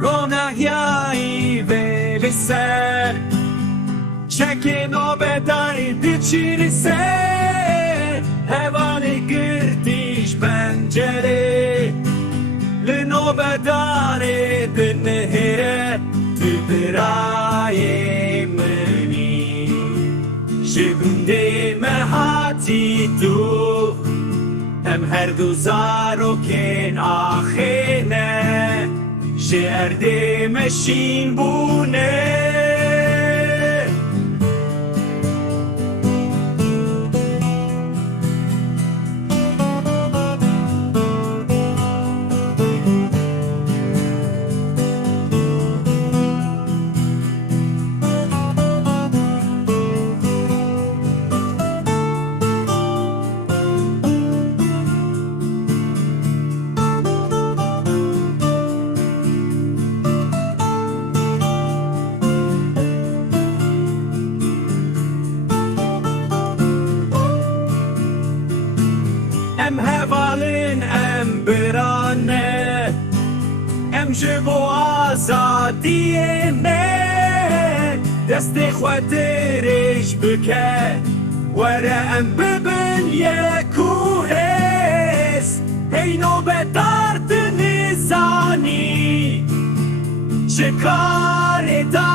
Ronahiyayı ve liser Çekin o bedayı diçirirse Hevanı gırdiş pencere Lino bedane dinhere Tüpiraye meni Şibinde mehati tu Hem her du zaroken ahine Şerde meşin bune Em hevalin em birane Em jibo azadiyene Desti khwadirish bike Wara em bibin yekuhes Heyno bedard nizani Şikar eda